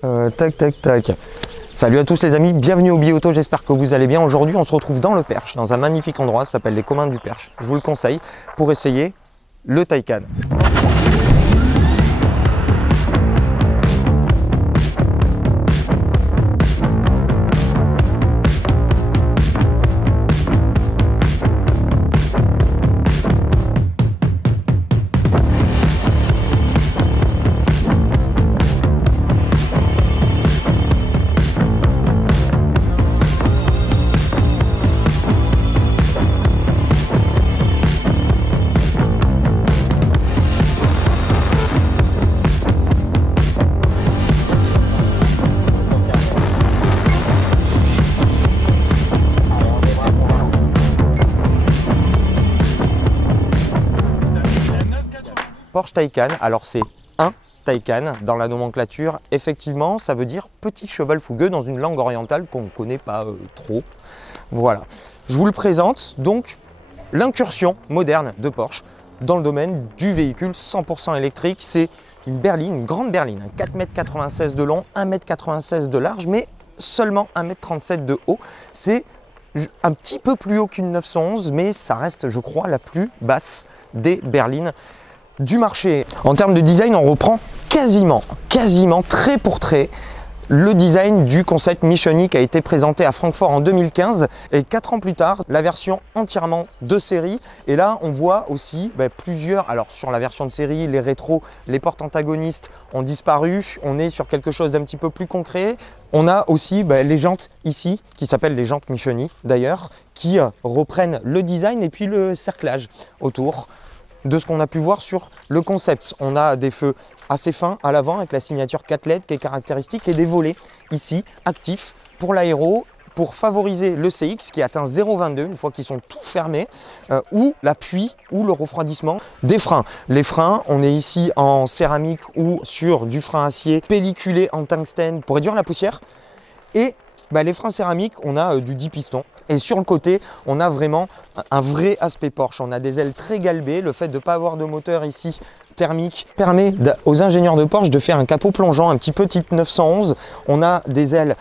Tac, tac, tac. Salut à tous les amis, bienvenue au Bi-Auto, j'espère que vous allez bien. Aujourd'hui, on se retrouve dans le Perche, dans un magnifique endroit, ça s'appelle les Communs du Perche. Je vous le conseille pour essayer le Taycan. Porsche Taycan, alors c'est un Taycan dans la nomenclature, effectivement ça veut dire petit cheval fougueux dans une langue orientale qu'on ne connaît pas trop. Voilà, je vous le présente, donc l'incursion moderne de Porsche dans le domaine du véhicule 100% électrique. C'est une berline, une grande berline, 4,96 m de long, 1,96 m de large, mais seulement 1,37 m de haut. C'est un petit peu plus haut qu'une 911, mais ça reste, je crois, la plus basse des berlines du marché. En termes de design, on reprend quasiment trait pour trait le design du concept Michoni qui a été présenté à Francfort en 2015 et 4 ans plus tard, la version entièrement de série. Et là, on voit aussi plusieurs, alors sur la version de série, les rétros, les portes antagonistes ont disparu. On est sur quelque chose d'un petit peu plus concret. On a aussi les jantes ici, qui s'appellent les jantes Michoni d'ailleurs, qui reprennent le design et puis le cerclage autour de ce qu'on a pu voir sur le concept. On a des feux assez fins à l'avant avec la signature 4 LED qui est caractéristique et des volets ici actifs pour l'aéro, pour favoriser le CX qui atteint 0,22 une fois qu'ils sont tout fermés, ou l'appui ou le refroidissement des freins. Les freins, on est ici en céramique ou sur du frein acier pelliculé en tungstène pour réduire la poussière. Et les freins céramiques, on a du 10 pistons. Et sur le côté, on a vraiment un vrai aspect Porsche. On a des ailes très galbées. Le fait de ne pas avoir de moteur ici thermique permet aux ingénieurs de Porsche de faire un capot plongeant un petit peu type 911. On a des ailes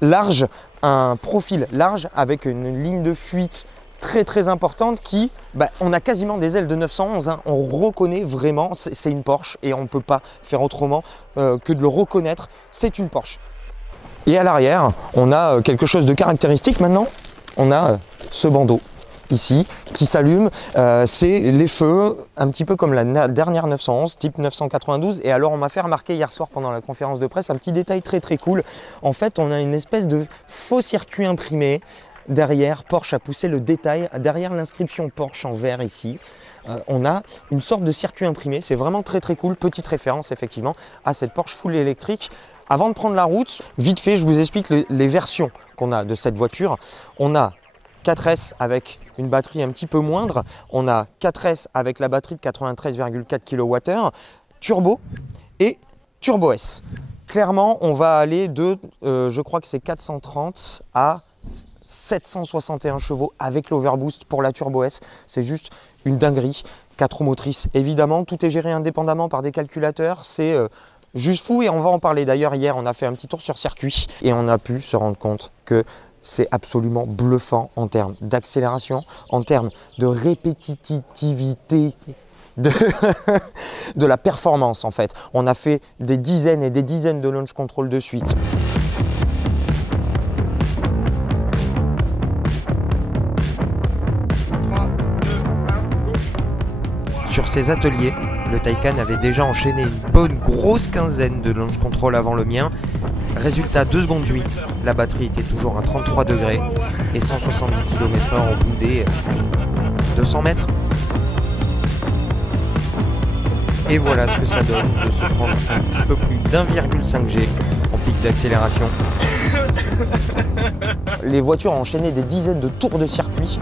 larges, un profil large avec une ligne de fuite très importante qui, on a quasiment des ailes de 911, hein. On reconnaît vraiment, c'est une Porsche et on ne peut pas faire autrement que de le reconnaître, c'est une Porsche. Et à l'arrière, on a quelque chose de caractéristique maintenant, on a ce bandeau ici qui s'allume, c'est les feux un petit peu comme la dernière 911 type 992. Et alors on m'a fait remarquer hier soir pendant la conférence de presse un petit détail très cool. En fait, on a une espèce de faux circuit imprimé derrière. Porsche a poussé le détail derrière l'inscription Porsche en vert ici. On a une sorte de circuit imprimé, c'est vraiment très cool. Petite référence effectivement à cette Porsche full électrique. Avant de prendre la route, vite fait, je vous explique les versions qu'on a de cette voiture. On a 4S avec une batterie un petit peu moindre. On a 4S avec la batterie de 93,4 kWh, turbo et turbo S. Clairement, on va aller de, je crois que c'est 430 à 761 chevaux avec l'overboost pour la turbo S. C'est juste une dinguerie. 4 roues motrices, évidemment, tout est géré indépendamment par des calculateurs. C'est juste fou et on va en parler. D'ailleurs, hier, on a fait un petit tour sur circuit et on a pu se rendre compte que c'est absolument bluffant en termes d'accélération, en termes de répétitivité, de la performance en fait. On a fait des dizaines et des dizaines de launch control de suite. Sur ses ateliers, le Taycan avait déjà enchaîné une bonne grosse quinzaine de launch control avant le mien. Résultat 2 secondes 8, la batterie était toujours à 33 degrés et 170 km/h au bout des 200 mètres. Et voilà ce que ça donne de se prendre un petit peu plus d'1,5 G en pic d'accélération. Les voitures ont enchaîné des dizaines de tours de circuit.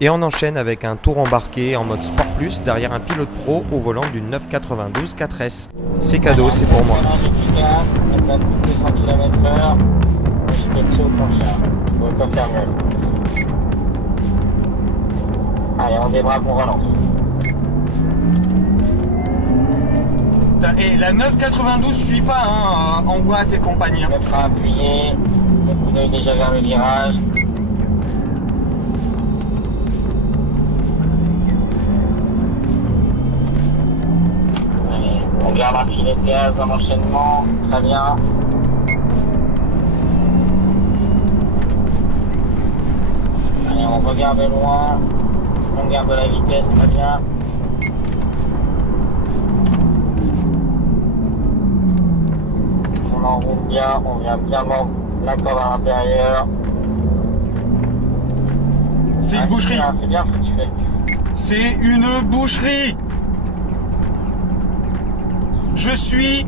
Et on enchaîne avec un tour embarqué en mode Sport Plus derrière un pilote pro au volant d'une 992 4S. C'est cadeau, c'est pour moi. Allez, on débraque, on relance. Et la 992 suit pas hein, en watts et compagnie. Le frein appuyé, le coup d'œil déjà vers le virage. Allez, on garde un filet de gaz en enchaînement, très bien. Allez, on regarde de loin, on garde la vitesse, très bien. On enroule bien, on vient bien mordre la corde à l'intérieur. C'est une boucherie. C'est bien ce que tu fais. C'est une boucherie. Je suis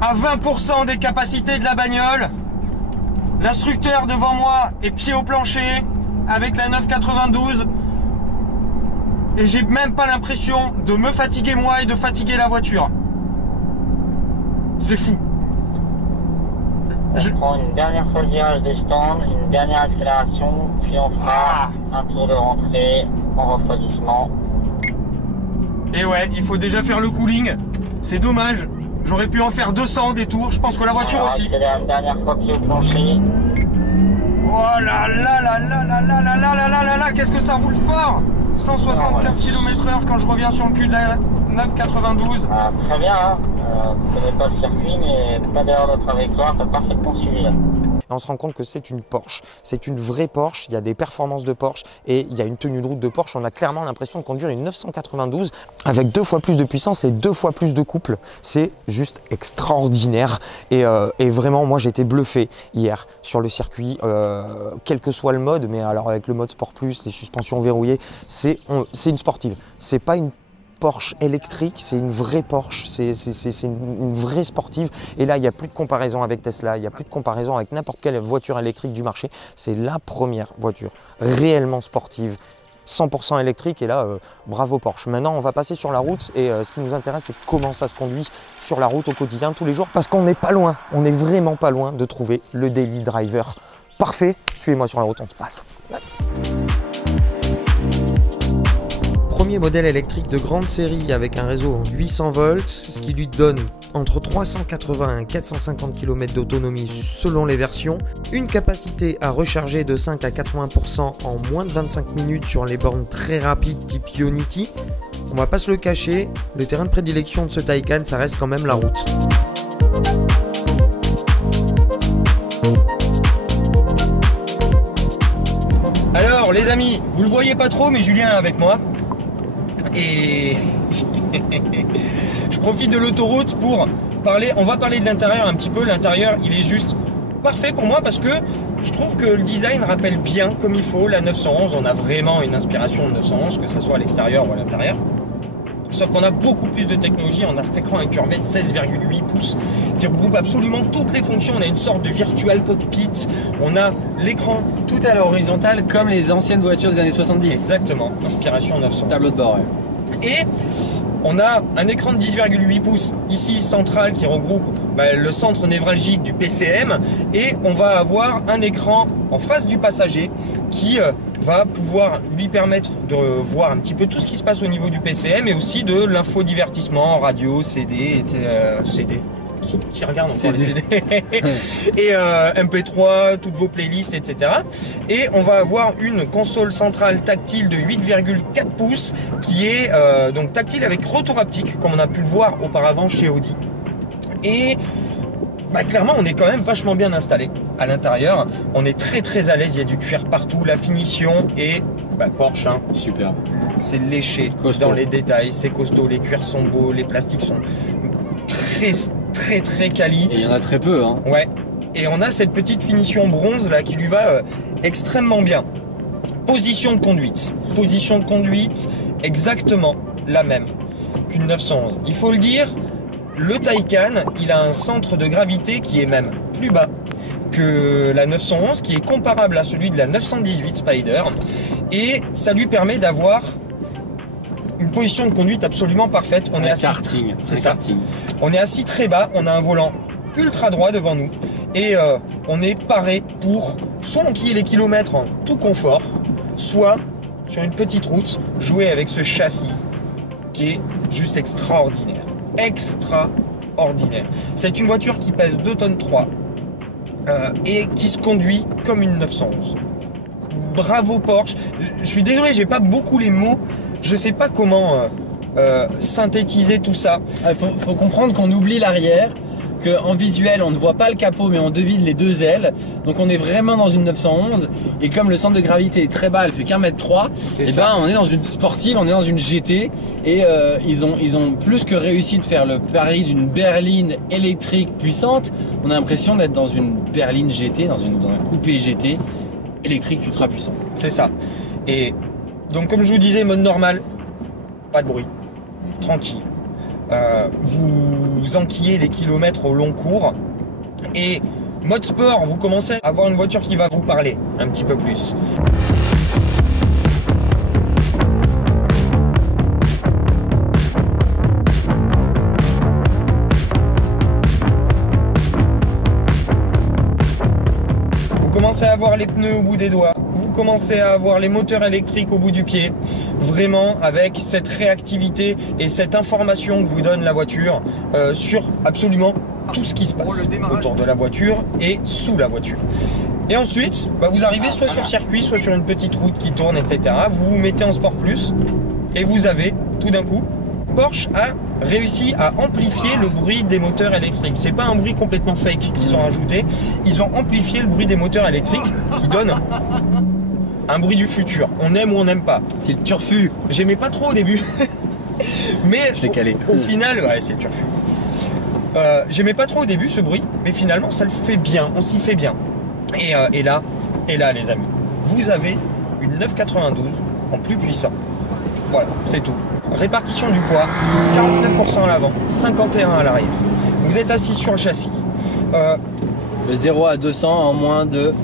à 20% des capacités de la bagnole. L'instructeur devant moi est pied au plancher avec la 992. Et j'ai même pas l'impression de me fatiguer moi et de fatiguer la voiture. C'est fou. On prend une dernière fois le virage des stands, une dernière accélération, puis on fera un tour de rentrée en refroidissement. Et ouais, il faut déjà faire le cooling. C'est dommage. J'aurais pu en faire 200 des tours. Je pense que la voiture Alors, aussi. accélère une dernière fois pied au plancher. Oh là là là là là là là là là là là là, qu'est-ce que ça roule fort. 175 km/h quand je reviens sur le cul de la 992. Ah, très bien, hein. Je ne connais pas le circuit, mais pas d'erreur de trajectoire, t'as parfaitement suivi là. Et on se rend compte que c'est une Porsche, c'est une vraie Porsche, il y a des performances de Porsche et il y a une tenue de route de Porsche. On a clairement l'impression de conduire une 992 avec 2 fois plus de puissance et 2 fois plus de couple. C'est juste extraordinaire et vraiment moi j'ai été bluffé hier sur le circuit, quel que soit le mode, mais alors avec le mode Sport Plus, les suspensions verrouillées, c'est une sportive, c'est pas une Porsche électrique, c'est une vraie Porsche, c'est une vraie sportive. Et là, il n'y a plus de comparaison avec Tesla, il n'y a plus de comparaison avec n'importe quelle voiture électrique du marché. C'est la première voiture réellement sportive, 100% électrique. Et là, bravo Porsche. Maintenant, on va passer sur la route et ce qui nous intéresse, c'est comment ça se conduit sur la route au quotidien, tous les jours. Parce qu'on n'est pas loin, on n'est vraiment pas loin de trouver le daily driver parfait. Suivez-moi sur la route, on se passe. Premier modèle électrique de grande série avec un réseau en 800 volts, ce qui lui donne entre 380 et 450 km d'autonomie selon les versions, une capacité à recharger de 5 à 80% en moins de 25 minutes sur les bornes très rapides type Ionity. On va pas se le cacher, le terrain de prédilection de ce Taycan, ça reste quand même la route. Alors les amis, vous le voyez pas trop mais Julien est avec moi. Et je profite de l'autoroute pour parler, on va parler de l'intérieur un petit peu. L'intérieur, il est juste parfait pour moi parce que je trouve que le design rappelle bien comme il faut la 911. On a vraiment une inspiration de 911, que ce soit à l'extérieur ou à l'intérieur. Sauf qu'on a beaucoup plus de technologie. On a cet écran incurvé de 16,8 pouces qui regroupe absolument toutes les fonctions. On a une sorte de virtual cockpit. On a l'écran tout à l'horizontale comme les anciennes voitures des années 70. Exactement, inspiration 911. Tableau de bord, ouais. Et on a un écran de 10,8 pouces ici central qui regroupe le centre névralgique du PCM et on va avoir un écran en face du passager qui va pouvoir lui permettre de voir un petit peu tout ce qui se passe au niveau du PCM et aussi de l'infodivertissement, radio, CD, CD. Qui regarde encore les CD et MP3, toutes vos playlists, etc. Et on va avoir une console centrale tactile de 8,4 pouces qui est donc tactile avec retour haptique comme on a pu le voir auparavant chez Audi. Et clairement on est quand même vachement bien installé à l'intérieur. On est très à l'aise, il y a du cuir partout, la finition est Porsche, hein. Superbe. C'est léché costaud. Dans les détails, c'est costaud, les cuirs sont beaux, les plastiques sont très quali. Et il y en a très peu, hein. Ouais. Et on a cette petite finition bronze là qui lui va extrêmement bien. Position de conduite. Position de conduite exactement la même qu'une 911. Il faut le dire, le Taycan, il a un centre de gravité qui est même plus bas que la 911, qui est comparable à celui de la 918 Spider. Et ça lui permet d'avoir une position de conduite absolument parfaite. On est assis, karting, c'est ça. Karting. On est assis très bas, on a un volant ultra droit devant nous et on est paré pour soit enquiller les kilomètres en tout confort, soit sur une petite route, jouer avec ce châssis qui est juste extraordinaire. Extraordinaire. C'est une voiture qui pèse 2 tonnes 3 et qui se conduit comme une 911. Bravo Porsche. Je suis désolé, j'ai pas beaucoup les mots. Je sais pas comment synthétiser tout ça. Il faut comprendre qu'on oublie l'arrière, qu'en visuel on ne voit pas le capot mais on devine les 2 ailes. Donc on est vraiment dans une 911 et comme le centre de gravité est très bas, elle fait qu'1,3 m, et ben on est dans une sportive, on est dans une GT et ils ont plus que réussi de faire le pari d'une berline électrique puissante. On a l'impression d'être dans une berline GT, dans un coupé GT électrique ultra puissant. C'est ça. Et donc comme je vous disais, mode normal, pas de bruit, tranquille. Vous enquillez les kilomètres au long cours. Et mode sport, vous commencez à avoir une voiture qui va vous parler un petit peu plus. Vous commencez à avoir les pneus au bout des doigts. Vous commencez à avoir les moteurs électriques au bout du pied, vraiment avec cette réactivité et cette information que vous donne la voiture sur absolument tout ce qui se passe autour de la voiture et sous la voiture. Et ensuite, vous arrivez soit sur circuit, soit sur une petite route qui tourne, etc. Vous vous mettez en Sport Plus et vous avez tout d'un coup, Porsche a réussi à amplifier le bruit des moteurs électriques. C'est pas un bruit complètement fake qu'ils ont rajouté. Ils ont amplifié le bruit des moteurs électriques qui donne un bruit du futur. On aime ou on n'aime pas. C'est le turfu. J'aimais pas trop au début. Mais je l'ai calé. Au final, ouais, c'est le turfu. J'aimais pas trop au début ce bruit, mais finalement ça le fait bien, on s'y fait bien. Et là les amis, vous avez une 992 en plus puissant. Voilà, c'est tout. Répartition du poids, 49% à l'avant, 51% à l'arrière. Vous êtes assis sur le châssis. Le 0 à 200 en moins de...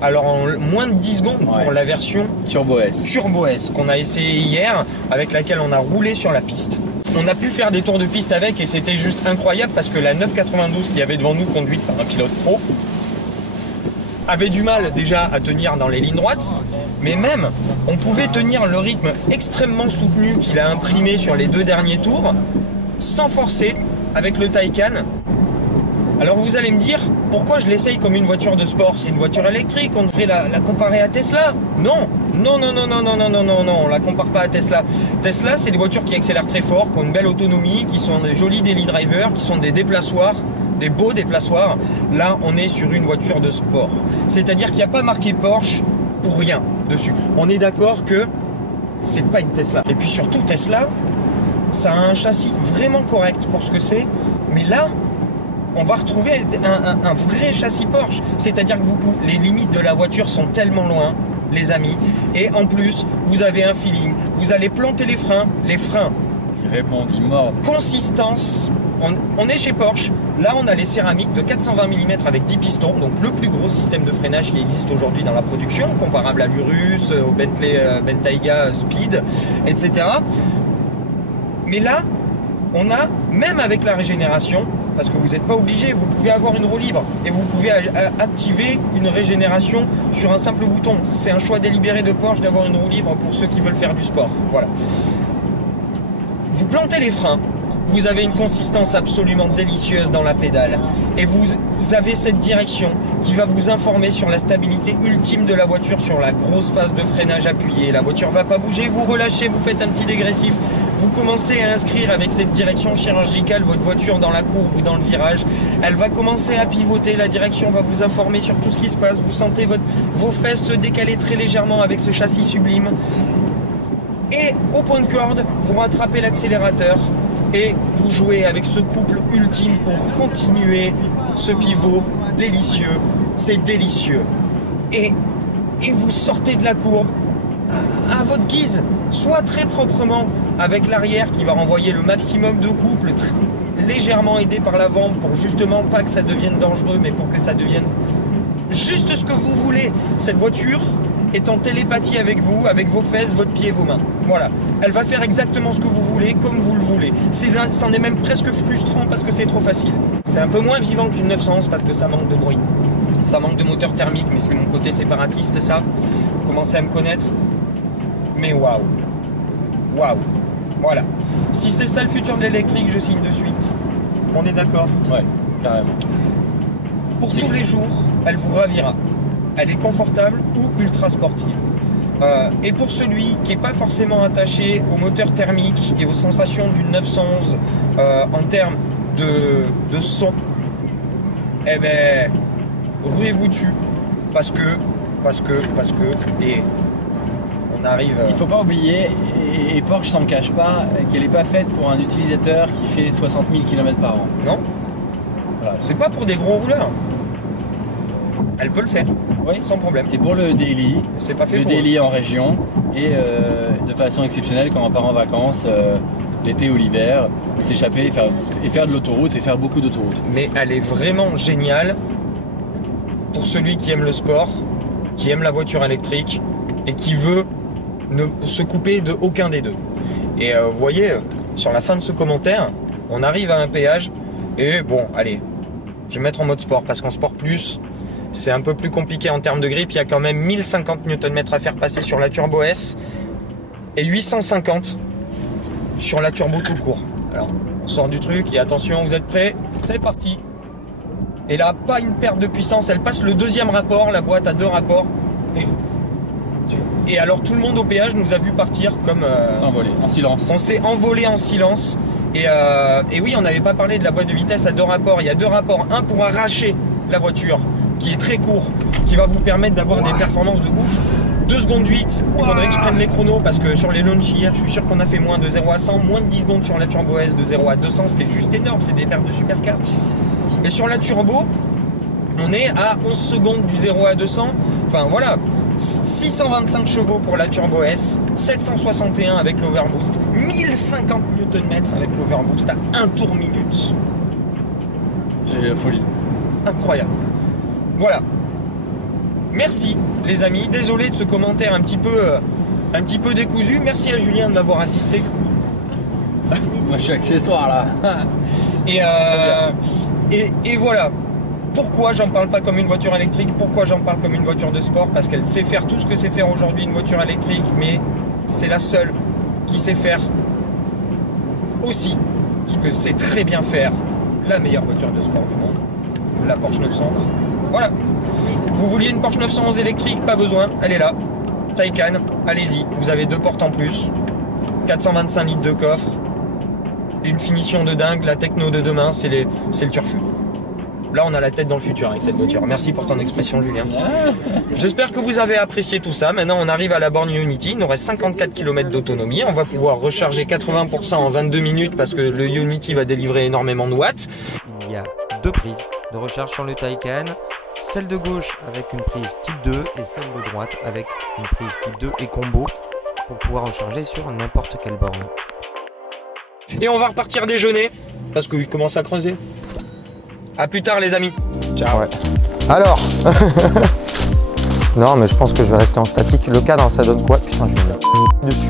alors en moins de 10 secondes pour la version Turbo S. Turbo S qu'on a essayé hier, avec laquelle on a roulé sur la piste. On a pu faire des tours de piste avec et c'était juste incroyable parce que la 992 qu'il y avait devant nous, conduite par un pilote pro, avait du mal déjà à tenir dans les lignes droites, mais même on pouvait tenir le rythme extrêmement soutenu qu'il a imprimé sur les 2 derniers tours sans forcer avec le Taycan. Alors vous allez me dire, pourquoi je l'essaye comme une voiture de sport? C'est une voiture électrique, on devrait la comparer à Tesla. Non, on la compare pas à Tesla. Tesla, c'est des voitures qui accélèrent très fort, qui ont une belle autonomie, qui sont des jolis daily drivers, qui sont des déplaçoires, des beaux déplaçoires. Là, on est sur une voiture de sport. C'est-à-dire qu'il n'y a pas marqué Porsche pour rien dessus. On est d'accord que c'est pas une Tesla. Et puis surtout, Tesla, ça a un châssis vraiment correct pour ce que c'est. Mais là, on va retrouver un vrai châssis Porsche. C'est-à-dire que les limites de la voiture sont tellement loin, les amis. Et en plus, vous avez un feeling. Vous allez planter les freins. Les freins. Ils répondent, ils mordent. Consistance. On est chez Porsche. Là, on a les céramiques de 420 mm avec 10 pistons. Donc le plus gros système de freinage qui existe aujourd'hui dans la production, comparable à l'Urus, au Bentley Bentayga Speed, etc. Mais là, on a, même avec la régénération, parce que vous n'êtes pas obligé, vous pouvez avoir une roue libre et vous pouvez activer une régénération sur un simple bouton. C'est un choix délibéré de Porsche d'avoir une roue libre pour ceux qui veulent faire du sport. Voilà. Vous plantez les freins, vous avez une consistance absolument délicieuse dans la pédale et vous avez cette direction qui va vous informer sur la stabilité ultime de la voiture sur la grosse phase de freinage appuyé. La voiture va pas bouger, vous relâchez, vous faites un petit dégressif, vous commencez à inscrire avec cette direction chirurgicale votre voiture dans la courbe ou dans le virage. Elle va commencer à pivoter, la direction va vous informer sur tout ce qui se passe. Vous sentez vos fesses se décaler très légèrement avec ce châssis sublime. Et au point de corde, vous rattrapez l'accélérateur et vous jouez avec ce couple ultime pour continuer ce pivot délicieux. C'est délicieux. Et vous sortez de la courbe à votre guise, soit très proprement avec l'arrière qui va renvoyer le maximum de couple, légèrement aidé par l'avant pour justement pas que ça devienne dangereux, mais pour que ça devienne juste ce que vous voulez. Cette voiture est en télépathie avec vous, avec vos fesses, votre pied, vos mains. Voilà. Elle va faire exactement ce que vous voulez, comme vous le voulez. C'en est même presque frustrant parce que c'est trop facile. C'est un peu moins vivant qu'une 911 parce que ça manque de bruit. Ça manque de moteur thermique, mais c'est mon côté séparatiste, ça. Vous commencez à me connaître. mais waouh. Waouh. Voilà. Si c'est ça le futur de l'électrique, je signe de suite. On est d'accord? Ouais, carrément. Pour tous les jours, elle vous ravira. Elle est confortable ou ultra sportive. Et pour celui qui n'est pas forcément attaché au moteur thermique et aux sensations d'une 911 en termes de son, eh ben, ruez-vous dessus parce que, et on arrive... Il faut pas oublier, et Porsche s'en cache pas, qu'elle n'est pas faite pour un utilisateur qui fait 60 000 km par an. Non, Voilà. c'est pas pour des gros rouleurs. Elle peut le faire, Oui, sans problème. c'est pour le daily, C'est pas fait le pour eux. daily en région, et de façon exceptionnelle quand on part en vacances, l'été ou l'hiver, s'échapper et faire de l'autoroute et faire beaucoup d'autoroute. Mais elle est vraiment géniale pour celui qui aime le sport, qui aime la voiture électrique et qui veut ne se couper de aucun des deux. Et vous voyez, sur la fin de ce commentaire, on arrive à un péage et bon, allez, je vais mettre en mode sport parce qu'en sport plus, c'est un peu plus compliqué en termes de grip. Il y a quand même 1050 Nm à faire passer sur la Turbo S et 850 sur la Turbo tout court. Alors, on sort du truc et attention, vous êtes prêts? C'est parti. Et là, pas une perte de puissance, elle passe le deuxième rapport, la boîte a 2 rapports. Et alors tout le monde au péage nous a vu partir comme... S'envoler, en silence. On s'est envolé en silence. Et oui, on n'avait pas parlé de la boîte de vitesse à 2 rapports. Il y a 2 rapports, un pour arracher la voiture, qui est très court, qui va vous permettre d'avoir des performances de ouf. 2 secondes 8, il faudrait que je prenne les chronos parce que sur les launch hier, je suis sûr qu'on a fait moins de 0 à 100, moins de 10 secondes sur la Turbo S, de 0 à 200, ce qui est juste énorme, c'est des pertes de supercar. Et sur la Turbo, on est à 11 secondes du 0 à 200. Enfin voilà, 625 chevaux pour la Turbo S, 761 avec l'overboost, 1050 Nm avec l'overboost à 1 tour minute. C'est la folie. Incroyable. Voilà. Merci les amis, désolé de ce commentaire un petit peu décousu. Merci à Julien de m'avoir assisté. Moi je suis accessoire là. Et voilà. Pourquoi j'en parle pas comme une voiture électrique? Pourquoi j'en parle comme une voiture de sport? Parce qu'elle sait faire tout ce que sait faire aujourd'hui une voiture électrique, mais c'est la seule qui sait faire aussi ce que sait très bien faire la meilleure voiture de sport du monde, la Porsche 911. Voilà. Vous vouliez une Porsche 911 électrique? Pas besoin, elle est là. Taycan, allez-y, vous avez 2 portes en plus, 425 litres de coffre, une finition de dingue, la techno de demain, c'est le turfu. Là, on a la tête dans le futur avec cette voiture. Merci pour ton expression, Julien. J'espère que vous avez apprécié tout ça. Maintenant, on arrive à la borne Ionity. Il nous reste 54 km d'autonomie. On va pouvoir recharger 80% en 22 minutes parce que le Ionity va délivrer énormément de watts. Il y a 2 prises de recharge sur le Taycan. Celle de gauche avec une prise type 2 et celle de droite avec une prise type 2 et combo pour pouvoir recharger sur n'importe quelle borne. Et on va repartir déjeuner parce qu'il commence à creuser. A plus tard les amis. Ciao. Ouais. Alors non mais je pense que je vais rester en statique. Le cadre ça donne quoi? Putain je vais me mettre dessus.